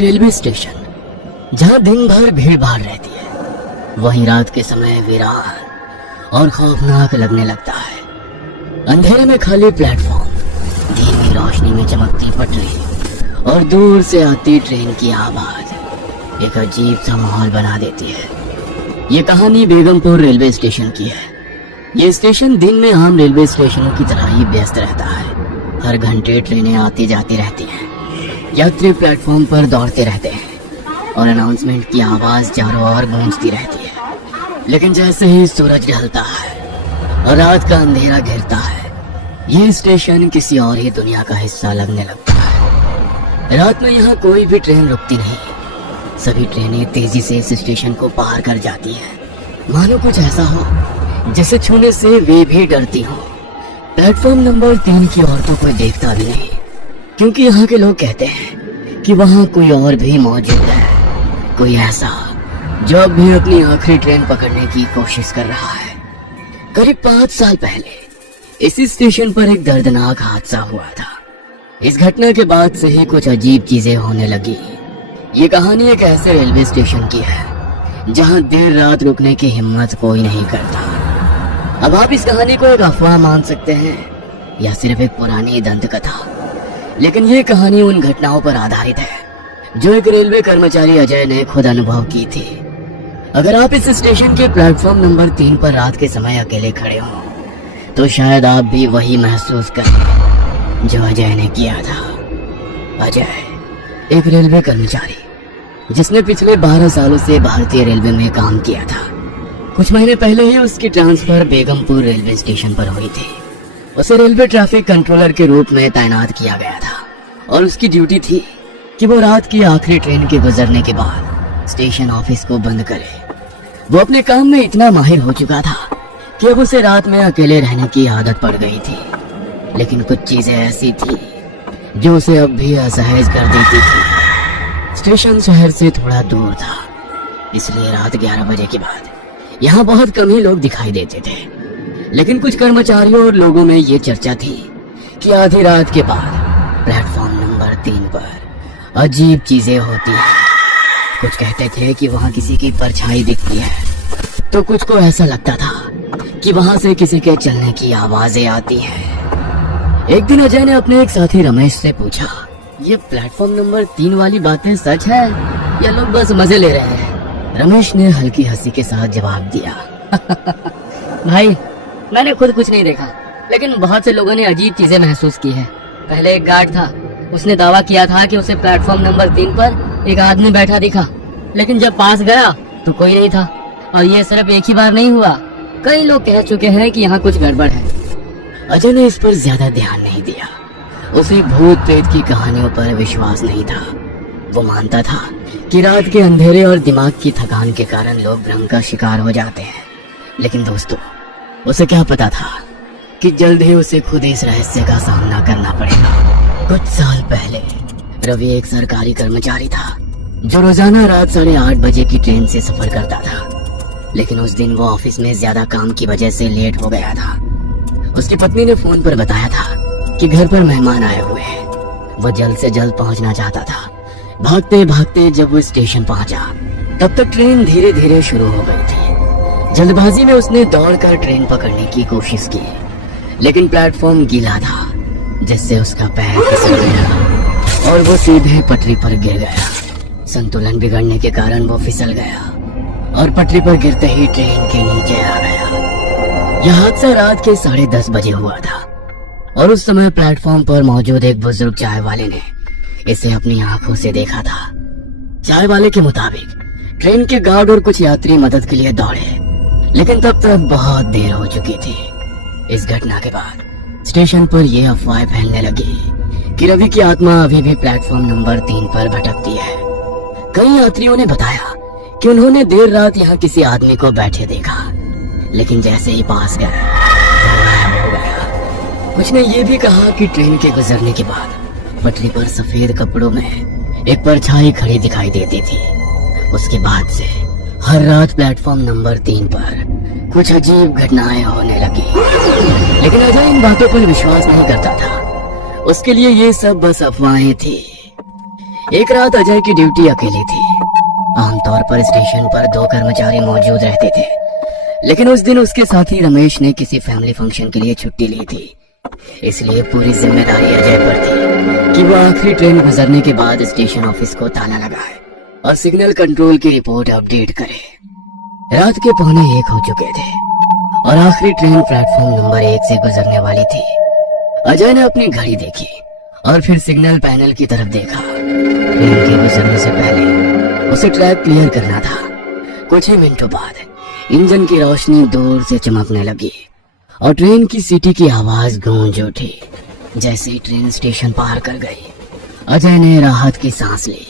Railway station जहाँ दिन भर भीड़ भाड़ रहती है, वहीं रात के समय वीरान और खौफनाक लगने लगता है। अंधेरे में खाली प्लेटफॉर्म, धीमी रोशनी में चमकती पटरी और दूर से आती ट्रेन की आवाज एक अजीब सा माहौल बना देती है। ये कहानी बेगमपुर रेलवे स्टेशन की है। ये स्टेशन दिन में आम रेलवे स्टेशनों की तरह ही व्यस्त रहता है। हर घंटे ट्रेनें आती जाती रहती हैं, यात्री प्लेटफॉर्म पर दौड़ते रहते हैं और अनाउंसमेंट की आवाज चारों ओर गूंजती रहती है। लेकिन जैसे ही सूरज ढलता है और रात का अंधेरा घिरता है, ये स्टेशन किसी और ही दुनिया का हिस्सा लगने लगता है। रात में यहाँ कोई भी ट्रेन रुकती नहीं। सभी ट्रेनें तेजी से इस स्टेशन को पार कर जाती हैं, मानो कुछ ऐसा हो जिसे छूने से वे भी डरती हो। प्लेटफॉर्म नंबर 3 की औरतों को देखता भी नहीं, क्योंकि यहाँ के लोग कहते हैं कि वहाँ कोई और भी मौजूद है, कोई ऐसा जो अब भी अपनी आखिरी ट्रेन पकड़ने की कोशिश कर रहा है। करीब 5 साल पहले इसी स्टेशन पर एक दर्दनाक हादसा हुआ था। इस घटना के बाद से ही कुछ अजीब चीजें होने लगी। ये कहानी एक ऐसे रेलवे स्टेशन की है जहाँ देर रात रुकने की हिम्मत कोई नहीं करता। अब आप इस कहानी को एक अफवाह मान सकते हैं या सिर्फ एक पुरानी दंत कथा, लेकिन ये कहानी उन घटनाओं पर आधारित है जो एक रेलवे कर्मचारी अजय ने खुद अनुभव की थी। अगर आप इस स्टेशन के प्लेटफॉर्म नंबर 3 पर रात के समय अकेले खड़े हों, तो शायद आप भी वही महसूस करें जो अजय ने किया था। अजय एक रेलवे कर्मचारी जिसने पिछले 12 सालों से भारतीय रेलवे में काम किया था। कुछ महीने पहले ही उसकी ट्रांसफर बेगमपुर रेलवे स्टेशन पर हुई थी। उसे रेलवे ट्रैफिक कंट्रोलर के रूप में तैनात किया गया था और उसकी ड्यूटी थी कि वो रात की आखिरी ट्रेन के गुजरने के बाद स्टेशन ऑफिस को बंद करे। वो अपने काम में इतना माहिर हो चुका था कि अब उसे रात में अकेले रहने की आदत पड़ गई थी। लेकिन कुछ चीजें ऐसी थी जो उसे अब भी असहज कर देती थी। स्टेशन शहर से थोड़ा दूर था, इसलिए रात 11 बजे के बाद यहाँ बहुत कम ही लोग दिखाई देते थे। लेकिन कुछ कर्मचारियों और लोगों में ये चर्चा थी कि आधी रात के बाद प्लेटफॉर्म नंबर 3 पर अजीब चीजें होती हैं। कुछ कहते थे कि वहाँ किसी की परछाई दिखती है, तो कुछ को ऐसा लगता था कि वहाँ से किसी के चलने की आवाजें आती हैं। एक दिन अजय ने अपने एक साथी रमेश से पूछा, ये प्लेटफॉर्म नंबर 3 वाली बातें सच है या लोग बस मजे ले रहे हैं? रमेश ने हल्की हंसी के साथ जवाब दिया, भाई मैंने खुद कुछ नहीं देखा, लेकिन बहुत से लोगों ने अजीब चीजें महसूस की है। पहले एक गार्ड था, उसने दावा किया था कि उसे प्लेटफॉर्म नंबर 3 पर एक आदमी बैठा दिखा, लेकिन जब पास गया तो कोई नहीं था। और ये सिर्फ एक ही बार नहीं हुआ, कई लोग कह चुके हैं कि यहाँ कुछ गड़बड़ है। अजय ने इस पर ज्यादा ध्यान नहीं दिया। उसे भूत प्रेत की कहानियों पर विश्वास नहीं था। वो मानता था कि रात के अंधेरे और दिमाग की थकान के कारण लोग भ्रम का शिकार हो जाते हैं। लेकिन दोस्तों, उसे क्या पता था कि जल्द ही उसे खुद इस रहस्य का सामना करना पड़ेगा। कुछ साल पहले रवि एक सरकारी कर्मचारी था जो रोजाना रात 8:30 बजे की ट्रेन से सफर करता था। लेकिन उस दिन वो ऑफिस में ज्यादा काम की वजह से लेट हो गया था। उसकी पत्नी ने फोन पर बताया था कि घर पर मेहमान आए हुए हैं। वो जल्द से जल्द पहुंचना चाहता था। भागते भागते जब वो स्टेशन पहुंचा, तब तक ट्रेन धीरे धीरे शुरू हो गई थी। जल्दबाजी में उसने दौड़कर ट्रेन पकड़ने की कोशिश की, लेकिन प्लेटफॉर्म गीला था, जिससे उसका पैर फिसल गया और वो सीधे पटरी पर गिर गया। संतुलन बिगड़ने के कारण वो फिसल गया और पटरी पर गिरते ही ट्रेन के नीचे आ गया। यह हादसा रात के 10:30 बजे हुआ था और उस समय प्लेटफॉर्म पर मौजूद एक बुजुर्ग चाय वाले ने इसे अपनी आंखों से देखा था। चाय वाले के मुताबिक ट्रेन के गार्ड और कुछ यात्री मदद के लिए दौड़े, लेकिन तब तक बहुत देर हो चुकी थी। इस घटना के बाद स्टेशन पर यह अफवाह फैलने लगी कि रवि की आत्मा अभी भी प्लेटफॉर्म नंबर 3 पर भटकती है। कई यात्रियों ने बताया कि उन्होंने देर रात यहाँ किसी आदमी को बैठे देखा, लेकिन जैसे ही पास गए वो गायब हो गया। कुछ ने यह भी कहा कि ट्रेन के गुजरने के बाद पटरी पर सफेद कपड़ों में एक परछाई खड़ी दिखाई देती थी। उसके बाद से हर रात प्लेटफॉर्म नंबर 3 पर कुछ अजीब घटनाएं होने लगी। लेकिन अजय इन बातों पर विश्वास नहीं करता था। उसके लिए ये सब बस अफवाहें थी। एक रात अजय की ड्यूटी अकेली थी। आमतौर पर स्टेशन पर 2 कर्मचारी मौजूद रहते थे, लेकिन उस दिन उसके साथी रमेश ने किसी फैमिली फंक्शन के लिए छुट्टी ली थी। इसलिए पूरी जिम्मेदारी अजय पर थी कि वो आखिरी ट्रेन गुजरने के बाद स्टेशन ऑफिस को ताला लगाए और सिग्नल कंट्रोल की रिपोर्ट अपडेट करे। रात के 1:45 हो चुके थे और आखिरी ट्रेन प्लेटफॉर्म नंबर 1 से गुजरने वाली थी। अजय ने अपनी घड़ी देखी और फिर सिग्नल पैनल की तरफ देखा। ट्रेन के गुजरने से पहले उसे ट्रैक क्लियर करना था। कुछ ही मिनटों बाद इंजन की रोशनी दूर से चमकने लगी और ट्रेन की सीटी की आवाज गूंज उठी। जैसे ही ट्रेन स्टेशन पार कर गई, अजय ने राहत की सांस ली।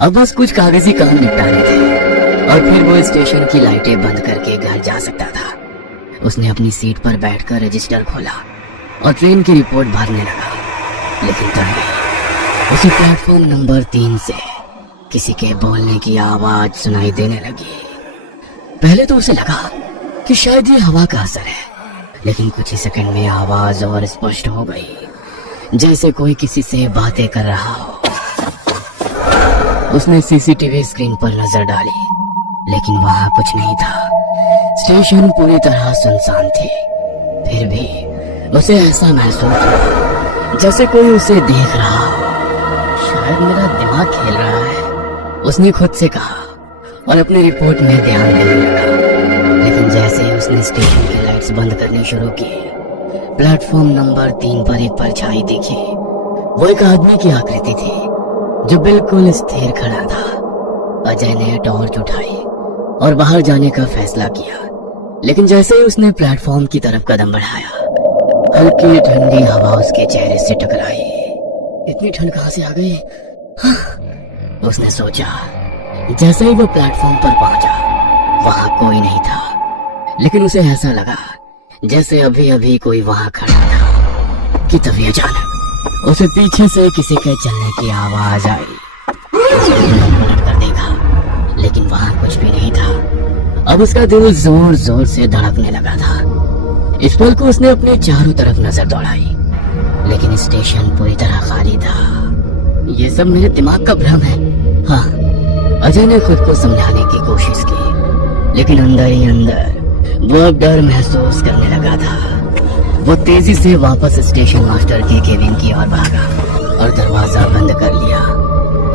अब बस कुछ कागजी काम निपटाने थे और फिर वो स्टेशन की लाइटें बंद करके घर जा सकता था। उसने अपनी सीट पर बैठकर रजिस्टर खोला और ट्रेन की रिपोर्ट भरने लगा। लेकिन तभी उसे प्लेटफॉर्म नंबर 3 से किसी के बोलने की आवाज सुनाई देने लगी। पहले तो उसे लगा कि शायद ये हवा का असर है, लेकिन कुछ ही सेकंड में आवाज और स्पष्ट हो गई, जैसे कोई किसी से बातें कर रहा हो। उसने सीसीटीवी स्क्रीन पर नजर डाली, लेकिन वहां कुछ नहीं था। स्टेशन पूरी तरह सुनसान थी। फिर भी उसे ऐसा महसूस हुआ जैसे कोई उसे देख रहा हो। शायद मेरा दिमाग खेल रहा है, उसने खुद से कहा और अपनी रिपोर्ट में ध्यान देने लगा। लेकिन जैसे ही उसने स्टेशन की लाइट्स बंद करनी शुरू की, प्लेटफॉर्म नंबर 3 पर एक परछाई दिखी। वो एक आदमी की आकृति थी जो बिल्कुल स्थिर खड़ा था। अजय ने टॉर्च उठाई और बाहर जाने का फैसला किया, लेकिन जैसे ही उसने प्लेटफॉर्म की तरफ कदम बढ़ाया, हल्की ठंडी हवा उसके चेहरे से टकराई। इतनी ठंड कहां से आ गई? उसने सोचा। जैसे ही वो प्लेटफॉर्म पर पहुंचा, वहां कोई नहीं था, लेकिन उसे ऐसा लगा जैसे अभी अभी कोई वहां खड़ा था कि तभी अचानक उसे पीछे से किसी के चलने की आवाज आई। उसने पलट कर देखा, लेकिन वहां कुछ भी नहीं था। अब उसका दिल जोर जोर से धड़कने लगा था। इस पल को उसने अपने चारों तरफ नजर दौड़ाई, लेकिन स्टेशन पूरी तरह खाली था। ये सब मेरे दिमाग का भ्रम है। हाँ, अजय ने खुद को समझाने की कोशिश की, लेकिन अंदर ही अंदर वो अब डर महसूस करने लगा था। वो तेजी से वापस स्टेशन मास्टर के केबिन की ओर भागा और दरवाजा बंद कर लिया।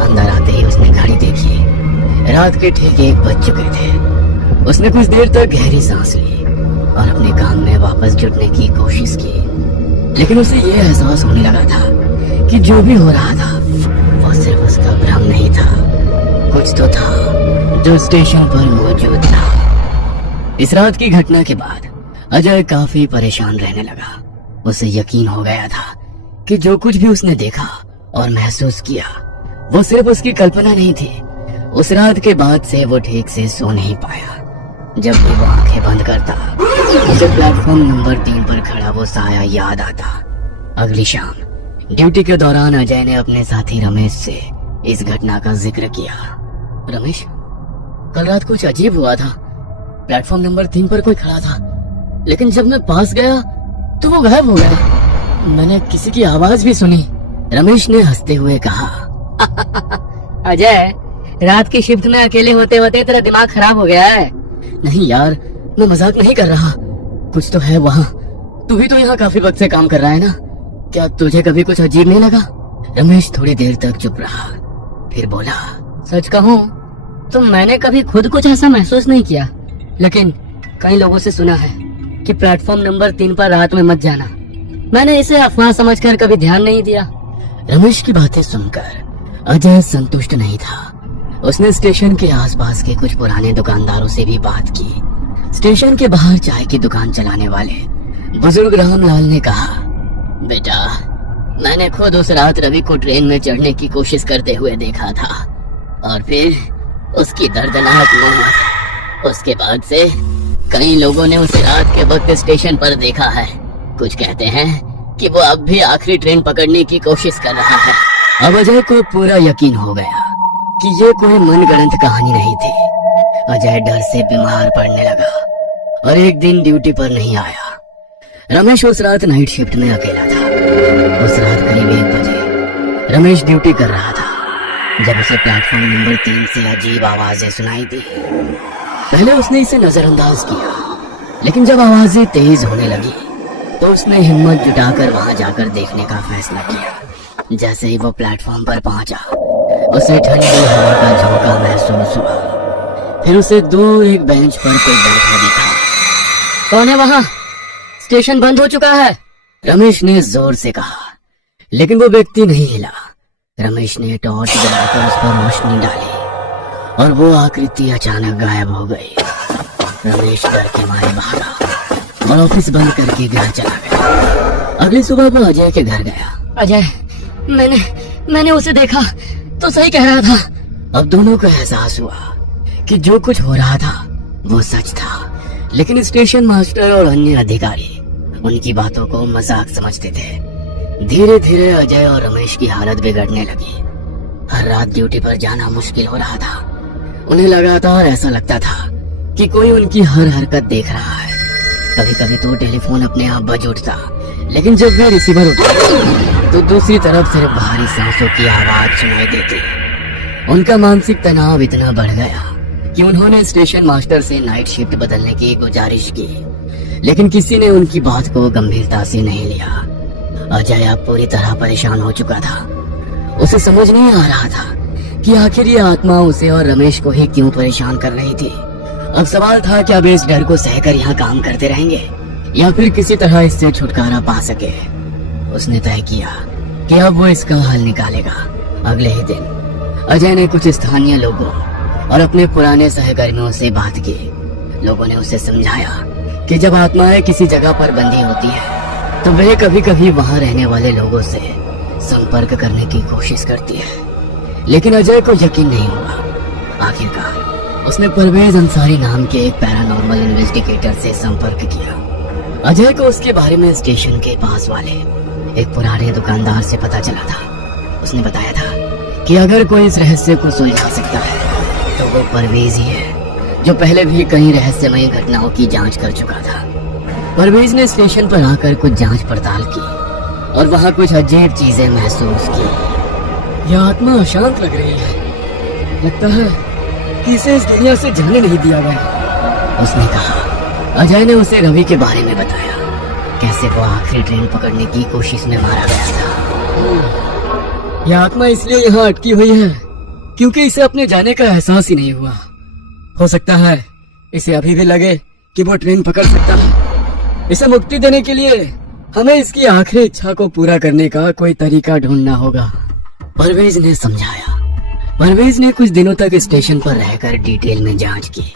अंदर आते ही उसने घड़ी देखी। रात के ठीक 1 बज चुके थे। उसने कुछ देर तक गहरी सांस ली और अपने काम में वापस जुटने की कोशिश की, लेकिन उसे ये एहसास होने लगा था कि जो भी हो रहा था वो सिर्फ उसका भ्रम नहीं था। कुछ तो था जो स्टेशन पर मौजूद था। इस रात की घटना के बाद अजय काफी परेशान रहने लगा। उसे यकीन हो गया था कि जो कुछ भी उसने देखा और महसूस किया वो सिर्फ उसकी कल्पना नहीं थी। उस रात के बाद से वो ठीक से सो नहीं पाया। जब भी वो आंखें बंद करता, उसे प्लेटफॉर्म नंबर 3 पर खड़ा वो साया याद आता। अगली शाम ड्यूटी के दौरान अजय ने अपने साथी रमेश से इस घटना का जिक्र किया। रमेश, कल रात कुछ अजीब हुआ था। प्लेटफॉर्म नंबर 3 पर कोई खड़ा था, लेकिन जब मैं पास गया तो वो गायब हो गया। मैंने किसी की आवाज भी सुनी। रमेश ने हंसते हुए कहा। अजय, रात की शिफ्ट में अकेले होते होते तेरा दिमाग खराब हो गया है। नहीं यार, मैं मजाक नहीं कर रहा। कुछ तो है वहाँ। तू भी तो यहाँ काफी वक्त से काम कर रहा है ना? क्या तुझे कभी कुछ अजीब नहीं लगा? रमेश थोड़ी देर तक चुप रहा, फिर बोला। सच कहूँ तो मैंने कभी खुद कुछ ऐसा महसूस नहीं किया, लेकिन कई लोगों से सुना है कि प्लेटफॉर्म नंबर 3 पर रात में मत जाना। मैंने इसे अफवाह समझकर कभी ध्यान नहीं दिया। रमेश की बातें सुनकर अजय संतुष्ट नहीं था। उसने स्टेशन के आसपास के कुछ पुराने दुकानदारों से भी बात की। स्टेशन के बाहर चाय की दुकान चलाने वाले बुजुर्ग रामलाल ने कहा, बेटा, मैंने खुद उस रात रवि को ट्रेन में चढ़ने की कोशिश करते हुए देखा था और फिर उसकी दर्दनाक मौत। उसके बाद से कई लोगों ने उसे रात के वक्त स्टेशन पर देखा है। कुछ कहते हैं कि वो अब भी आखिरी ट्रेन पकड़ने की कोशिश कर रहा है। अब अजय को पूरा यकीन हो गया कि ये कोई मनगढ़ंत कहानी नहीं थी। अजय डर से बीमार पड़ने लगा और एक दिन ड्यूटी पर नहीं आया। रमेश उस रात नाइट शिफ्ट में अकेला था। उस रात करीब 1 बजे रमेश ड्यूटी कर रहा था। जब उसे प्लेटफॉर्म नंबर 3 से अजीब आवाजें सुनाई दी। पहले उसने इसे नजरअंदाज किया, लेकिन जब आवाजें तेज होने लगी तो उसने हिम्मत जुटाकर वहां जाकर देखने का फैसला किया। जैसे ही वो प्लेटफॉर्म पर पहुंचा, उसे ठंडी हवा का झोंका महसूस हुआ। फिर उसे दूर एक बेंच पर कोई बैठा दिखा। कौन है वहाँ? स्टेशन बंद हो चुका है। रमेश ने जोर से कहा, लेकिन वो व्यक्ति नहीं हिला। रमेश ने टॉर्च जलाकर उस पर रोशनी डाली और वो आकृति अचानक गायब हो गई। रमेश डर के मारे भागा और ऑफिस बंद करके घर चला गया। अगली सुबह वो अजय के घर गया। अजय, मैंने उसे देखा तो सही कह रहा था। अब दोनों को एहसास हुआ कि जो कुछ हो रहा था वो सच था, लेकिन स्टेशन मास्टर और अन्य अधिकारी उनकी बातों को मजाक समझते थे। धीरे धीरे अजय और रमेश की हालत बिगड़ने लगी। हर रात ड्यूटी पर जाना मुश्किल हो रहा था। उन्हें लगातार ऐसा लगता था कि कोई उनकी हर हरकत देख रहा है। कभी कभी तो टेलीफोन अपने आप बज उठता, लेकिन जब वे रिसीवर उठाते तो दूसरी तरफ सिर्फ भारी सांसों की आवाज सुनाई देती। उनका मानसिक तनाव इतना बढ़ गया कि उन्होंने स्टेशन मास्टर से नाइट शिफ्ट बदलने की गुजारिश की, लेकिन किसी ने उनकी बात को गंभीरता से नहीं लिया। अजय अब पूरी तरह परेशान हो चुका था। उसे समझ नहीं आ रहा था कि आखिर ये आत्मा उसे और रमेश को ही क्यों परेशान कर रही थी। अब सवाल था कि अब इस डर को सहकर यहाँ काम करते रहेंगे या फिर किसी तरह इससे छुटकारा पा सके। उसने तय किया कि अब वो इसका हल निकालेगा। अगले ही दिन अजय ने कुछ स्थानीय लोगों और अपने पुराने सहकर्मियों से बात की। लोगों ने उसे समझाया कि जब आत्माएं किसी जगह पर बंधी होती है तो वे कभी कभी वहां रहने वाले लोगों से संपर्क करने की कोशिश करती है, लेकिन अजय को यकीन नहीं हुआ। आखिरकार उसने परवेज अंसारी नाम के एक पैरानॉर्मल इन्वेस्टिगेटर से संपर्क किया। अजय को उसके बारे में स्टेशन के पास वाले एक पुराने दुकानदार से पता चला था। उसने बताया था कि अगर कोई इस रहस्य को सुलझा सकता है तो वो परवेज ही है, जो पहले भी कई रहस्यमयी घटनाओं की जांच कर चुका था। परवेज ने स्टेशन पर आकर कुछ जांच पड़ताल की और वहां कुछ अजीब चीजें महसूस की। यह आत्मा अशांत लग रही है। लगता है कि इसे इस दुनिया से जाने नहीं दिया गया, उसने कहा। अजय ने उसे रवि के बारे में बताया, कैसे वो आखिरी ट्रेन पकड़ने की कोशिश में मारा गया था। यह आत्मा इसलिए यहाँ अटकी हुई है क्योंकि इसे अपने जाने का एहसास ही नहीं हुआ। हो सकता है इसे अभी भी लगे कि वो ट्रेन पकड़ सकता है। इसे मुक्ति देने के लिए हमें इसकी आखिरी इच्छा को पूरा करने का कोई तरीका ढूंढना होगा, परवेज ने समझाया। परवेज ने कुछ दिनों तक स्टेशन पर रहकर डिटेल में जांच की।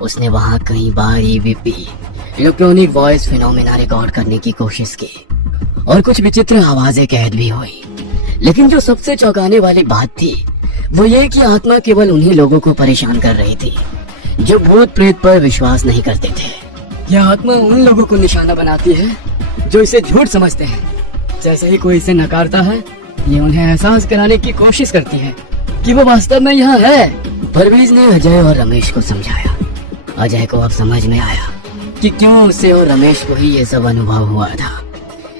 उसने वहां कई बार EVP electronic voice phenomena record करने की कोशिश की और कुछ विचित्र आवाजें कैद भी हुई। लेकिन जो सबसे चौंकाने वाली बात थी वो ये कि आत्मा केवल उन्हीं लोगों को परेशान कर रही थी जो भूत प्रेत पर विश्वास नहीं करते थे। यह आत्मा उन लोगों को निशाना बनाती है जो इसे झूठ समझते हैं। जैसे ही कोई इसे नकारता है, ये उन्हें एहसास कराने की कोशिश करती है कि वो वास्तव में यहाँ है। परवेज ने अजय और रमेश को समझाया। अजय को अब समझ में आया कि क्यों उसे और रमेश को ही ये सब अनुभव हुआ था।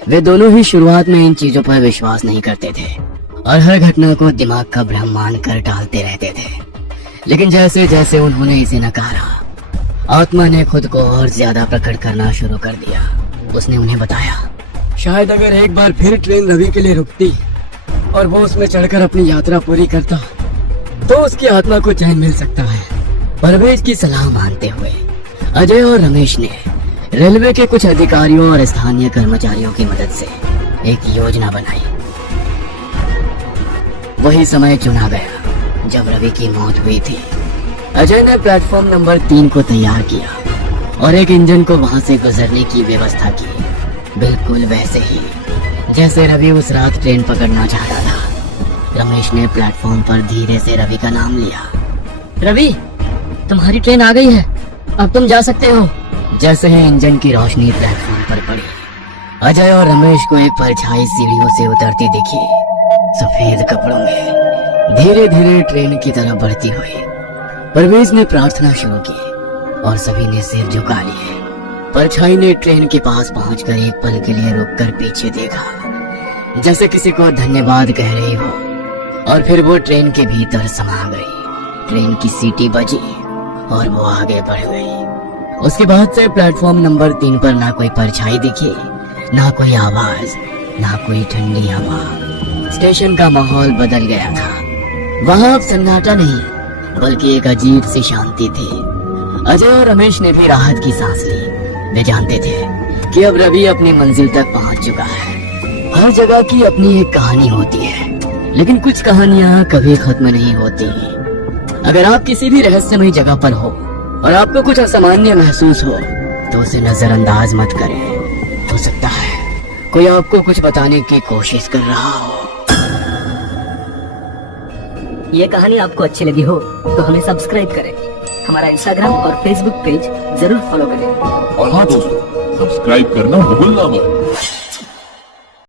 वे दोनों ही शुरुआत में इन चीजों पर विश्वास नहीं करते थे और हर घटना को दिमाग का भ्रम मानकर टालते रहते थे। लेकिन जैसे जैसे उन्होंने इसे नकारा, आत्मा ने खुद को और ज्यादा प्रकट करना शुरू कर दिया। उसने उन्हें बताया, शायद अगर एक बार फिर ट्रेन रवि के लिए रुकती और वो उसमें चढ़कर अपनी यात्रा पूरी करता तो उसकी आत्मा को चैन मिल सकता है। परवेज की सलाह मानते हुए अजय और रमेश ने रेलवे के कुछ अधिकारियों और स्थानीय कर्मचारियों की मदद से एक योजना बनाई। वही समय चुना गया जब रवि की मौत हुई थी। अजय ने प्लेटफॉर्म नंबर 3 को तैयार किया और एक इंजन को वहां से गुजरने की व्यवस्था की, बिल्कुल वैसे ही जैसे रवि उस रात ट्रेन पकड़ना चाहता था। रमेश ने प्लेटफॉर्म पर धीरे से रवि का नाम लिया। रवि, तुम्हारी ट्रेन आ गई है, अब तुम जा सकते हो। जैसे ही इंजन की रोशनी प्लेटफॉर्म पर पड़ी, अजय और रमेश को एक परछाई सीढ़ियों से उतरती दिखी। सफेद कपड़ों में धीरे धीरे ट्रेन की तरफ बढ़ती हुई। परवेज ने प्रार्थना शुरू की और सभी ने सिर झुका लिए। परछाई ने ट्रेन के पास पहुंचकर एक पल के लिए रुककर पीछे देखा, जैसे किसी को धन्यवाद कह रही हो, और फिर वो ट्रेन के भीतर समा गई। ट्रेन की सीटी बजी और वो आगे बढ़ गई। उसके बाद से प्लेटफॉर्म नंबर 3 पर ना कोई परछाई दिखी, ना कोई आवाज, ना कोई ठंडी हवा। स्टेशन का माहौल बदल गया था। वहां अब सन्नाटा नहीं बल्कि एक अजीब सी शांति थी। अजय और रमेश ने भी राहत की सांस ली। वे जानते थे कि अब रवि अपनी मंजिल तक पहुंच चुका है। हर जगह की अपनी एक कहानी होती है, लेकिन कुछ कहानियां कभी खत्म नहीं होती। अगर आप किसी भी रहस्यमयी जगह पर हो और आपको कुछ असामान्य महसूस हो तो उसे नजरअंदाज मत करें। हो सकता है कोई आपको कुछ बताने की कोशिश कर रहा हो। ये कहानी आपको अच्छी लगी हो तो हमें सब्सक्राइब करें, हमारा इंस्टाग्राम और फेसबुक पेज जरूर फॉलो करें। और हाँ दोस्तों, सब्सक्राइब करना भूलना मत।